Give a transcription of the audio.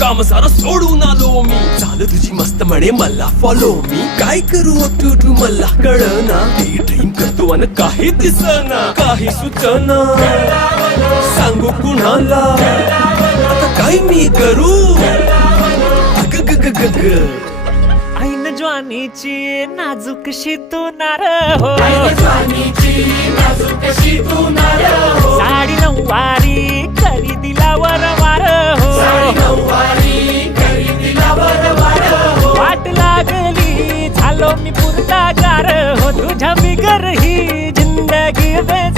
काम सारं सोडून आलो मी. चाल तुझी मस्त म्हणे मला फॉलो मी. काय करू टू मला कळना. ड्रीम करतो अन काही दिसना. काही सुचना सांगू कुणाला. आता काय मी करू. ऐन ज्वानीची नाजूकशी तू नार हो. साडी नऊवारी करी दिला वरवार हो. वाट लागली झालो मी पुरता गार हो. तुझ्या बिगर ही जिंदगी बेजार